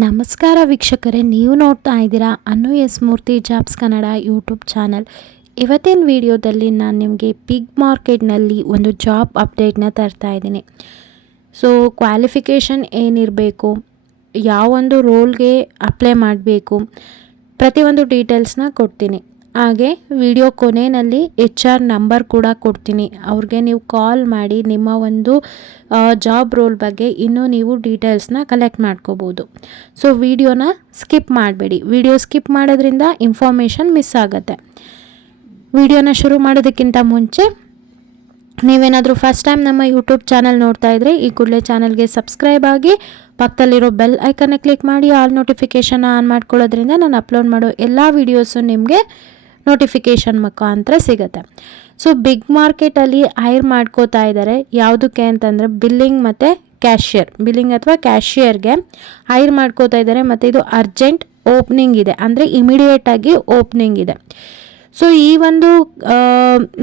ನಮಸ್ಕಾರ ವೀಕ್ಷಕರೇ, ನೀವು ನೋಡ್ತಾ ಇದ್ದೀರಾ ಅನ್ನು ಎಸ್ ಮೂರ್ತಿ ಜಾಬ್ಸ್ ಕನ್ನಡ ಯೂಟ್ಯೂಬ್ ಚಾನಲ್. ಇವತ್ತಿನ ವಿಡಿಯೋದಲ್ಲಿ ನಾನು ನಿಮಗೆ ಬಿಗ್ ಮಾರ್ಕೆಟ್ನಲ್ಲಿ ಒಂದು ಜಾಬ್ ಅಪ್ಡೇಟ್ನ ತರ್ತಾ ಇದ್ದೀನಿ. ಸೊ ಕ್ವಾಲಿಫಿಕೇಷನ್ ಏನಿರಬೇಕು, ಯಾವೊಂದು ರೋಲ್ಗೆ ಅಪ್ಲೈ ಮಾಡಬೇಕು, ಪ್ರತಿಯೊಂದು ಡೀಟೇಲ್ಸ್ನ ಕೊಡ್ತೀನಿ. ಹಾಗೆ ವಿಡಿಯೋ ಕೊನೆಯಲ್ಲಿ HR ನಂಬರ್ ಕೂಡ ಕೊಡ್ತೀನಿ. ಅವ್ರಿಗೆ ನೀವು ಕಾಲ್ ಮಾಡಿ ನಿಮ್ಮ ಒಂದು ಜಾಬ್ ರೋಲ್ ಬಗ್ಗೆ ಇನ್ನೂ ನೀವು ಡೀಟೇಲ್ಸ್ನ ಕಲೆಕ್ಟ್ ಮಾಡ್ಕೋಬೋದು. ಸೊ ವಿಡಿಯೋನ ಸ್ಕಿಪ್ ಮಾಡಬೇಡಿ. ವಿಡಿಯೋ ಸ್ಕಿಪ್ ಮಾಡೋದ್ರಿಂದ ಇನ್ಫಾರ್ಮೇಷನ್ ಮಿಸ್ ಆಗುತ್ತೆ. ವಿಡಿಯೋನ ಶುರು ಮಾಡೋದಕ್ಕಿಂತ ಮುಂಚೆ ನೀವೇನಾದರೂ ಫಸ್ಟ್ ಟೈಮ್ ನಮ್ಮ ಯೂಟ್ಯೂಬ್ ಚಾನಲ್ ನೋಡ್ತಾ ಇದ್ದರೆ ಈ ಕೂಡಲೇ ಚಾನಲ್ಗೆ ಸಬ್ಸ್ಕ್ರೈಬ್ ಆಗಿ ಪಕ್ಕದಲ್ಲಿರೋ ಬೆಲ್ ಐಕನ್ನ ಕ್ಲಿಕ್ ಮಾಡಿ ಆಲ್ ನೋಟಿಫಿಕೇಷನ್ ಆನ್ ಮಾಡ್ಕೊಳ್ಳೋದ್ರಿಂದ ನಾನು ಅಪ್ಲೋಡ್ ಮಾಡೋ ಎಲ್ಲ ವೀಡಿಯೋಸು ನಿಮಗೆ ನೋಟಿಫಿಕೇಷನ್ ಮುಖಾಂತರ ಸಿಗುತ್ತೆ. ಸೊ ಬಿಗ್ ಮಾರ್ಕೆಟಲ್ಲಿ ಹೈರ್ ಮಾಡ್ಕೋತಾ ಇದ್ದಾರೆ. ಯಾವುದಕ್ಕೆ ಅಂತಂದರೆ ಬಿಲ್ಲಿಂಗ್ ಮತ್ತು ಕ್ಯಾಶಿಯರ್, ಬಿಲ್ಲಿಂಗ್ ಅಥವಾ ಕ್ಯಾಶಿಯರ್ಗೆ ಹೈರ್ ಮಾಡ್ಕೋತಾ ಇದ್ದಾರೆ. ಮತ್ತು ಇದು ಅರ್ಜೆಂಟ್ ಓಪನಿಂಗ್ ಇದೆ, ಅಂದರೆ ಇಮಿಡಿಯೇಟಾಗಿ ಓಪನಿಂಗ್ ಇದೆ. ಸೊ ಈ ಒಂದು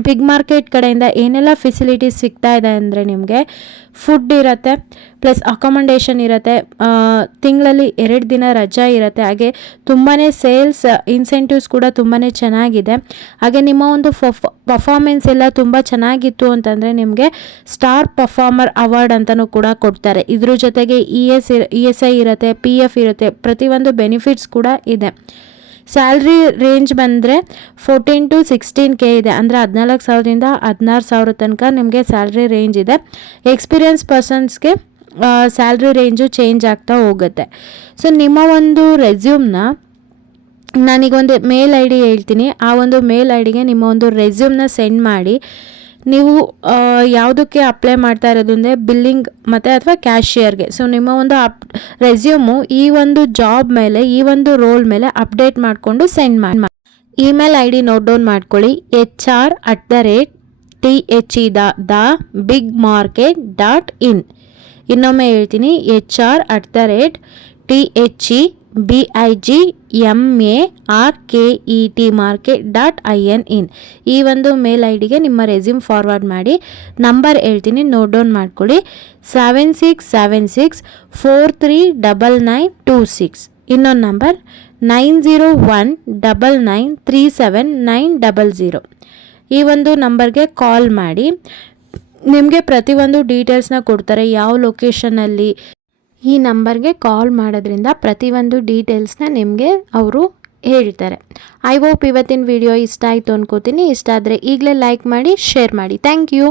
ಬಿಗ್ ಮಾರ್ಕೆಟ್ ಕಡೆಯಿಂದ ಏನೆಲ್ಲ ಫೆಸಿಲಿಟೀಸ್ ಸಿಗ್ತಾ ಇದೆ ಅಂದರೆ ನಿಮಗೆ ಫುಡ್ ಇರುತ್ತೆ, ಪ್ಲಸ್ ಅಕಾಮಡೇಷನ್ ಇರುತ್ತೆ, ತಿಂಗಳಲ್ಲಿ 2 ದಿನ ರಜಾ ಇರುತ್ತೆ. ಹಾಗೆ ತುಂಬಾ ಸೇಲ್ಸ್ ಇನ್ಸೆಂಟಿವ್ಸ್ ಕೂಡ ತುಂಬಾ ಚೆನ್ನಾಗಿದೆ. ಹಾಗೆ ನಿಮ್ಮ ಒಂದು ಪರ್ಫಾರ್ಮೆನ್ಸ್ ಎಲ್ಲ ತುಂಬ ಚೆನ್ನಾಗಿತ್ತು ಅಂತಂದರೆ ನಿಮಗೆ ಸ್ಟಾರ್ ಪರ್ಫಾರ್ಮರ್ ಅವಾರ್ಡ್ ಅಂತಲೂ ಕೂಡ ಕೊಡ್ತಾರೆ. ಇದ್ರ ಜೊತೆಗೆ ESI ಇರುತ್ತೆ, PF ಇರುತ್ತೆ, ಪ್ರತಿಯೊಂದು ಬೆನಿಫಿಟ್ಸ್ ಕೂಡ ಇದೆ. ಸ್ಯಾಲ್ರಿ ರೇಂಜ್ ಬಂದರೆ 14 to 16K ಇದೆ, ಅಂದರೆ 14,000ದಿಂದ 16,000 ತನಕ ನಿಮಗೆ ಸ್ಯಾಲ್ರಿ ರೇಂಜ್ ಇದೆ. ಎಕ್ಸ್ಪೀರಿಯನ್ಸ್ ಪರ್ಸನ್ಸ್ಗೆ ಸ್ಯಾಲ್ರಿ ರೇಂಜು ಚೇಂಜ್ ಆಗ್ತಾ ಹೋಗುತ್ತೆ. ಸೊ ನಿಮ್ಮ ಒಂದು ರೆಸ್ಯೂಮ್ನ ನಾನೀಗೊಂದು ಮೇಲ್ ID ಹೇಳ್ತೀನಿ. ಆ ಒಂದು ಮೇಲ್ IDಗೆ ನಿಮ್ಮ ಒಂದು ರೆಸ್ಯೂಮ್ನ ಸೆಂಡ್ ಮಾಡಿ. ನೀವು ಯಾವುದಕ್ಕೆ ಅಪ್ಲೈ ಮಾಡ್ತಾ ಇರೋದು ಅಂದರೆ ಬಿಲ್ಲಿಂಗ್ ಮತ್ತು ಅಥವಾ ಕ್ಯಾಶಿಯರ್ಗೆ. ಸೊ ನಿಮ್ಮ ಒಂದು ರೆಸ್ಯೂಮು ಈ ಒಂದು ಜಾಬ್ ಮೇಲೆ, ಈ ಒಂದು ರೋಲ್ ಮೇಲೆ ಅಪ್ಡೇಟ್ ಮಾಡಿಕೊಂಡು ಸೆಂಡ್ ಮಾಡಿ. ಇಮೇಲ್ ID ನೋಟ್ ಡೌನ್ ಮಾಡ್ಕೊಳ್ಳಿ. HR@thebigmarket.in. ಇನ್ನೊಮ್ಮೆ ಹೇಳ್ತೀನಿ, HR@thebigmarket.in. ಈ ಒಂದು ಮೇಲ್ IDಗೆ ನಿಮ್ಮ ರೆಸ್ಯೂಮ್ ಫಾರ್ವರ್ಡ್ ಮಾಡಿ. ನಂಬರ್ ಹೇಳ್ತೀನಿ, ನೋಟ್ ಡೌನ್ ಮಾಡ್ಕೊಳ್ಳಿ. 7676439926. ಇನ್ನೊಂದು ನಂಬರ್ 9019937900. ಈ ಒಂದು ನಂಬರ್ಗೆ ಕಾಲ್ ಮಾಡಿ. ನಿಮಗೆ ಪ್ರತಿಯೊಂದು ಡೀಟೇಲ್ಸ್ನ ಕೊಡ್ತಾರೆ, ಯಾವ ಲೊಕೇಶನಲ್ಲಿ. ಈ ನಂಬರ್ಗೆ ಕಾಲ್ ಮಾಡೋದ್ರಿಂದ ಪ್ರತಿಯೊಂದು ಡೀಟೇಲ್ಸ್ನ ನಿಮಗೆ ಅವರು ಹೇಳ್ತಾರೆ. ಐ ಹೋಪ್ ಇವತ್ತಿನ ವಿಡಿಯೋ ಇಷ್ಟ ಆಯಿತು ಅನ್ಕೋತೀನಿ. ಇಷ್ಟ ಆದರೆ ಈಗಲೇ ಲೈಕ್ ಮಾಡಿ, ಶೇರ್ ಮಾಡಿ. Thank you.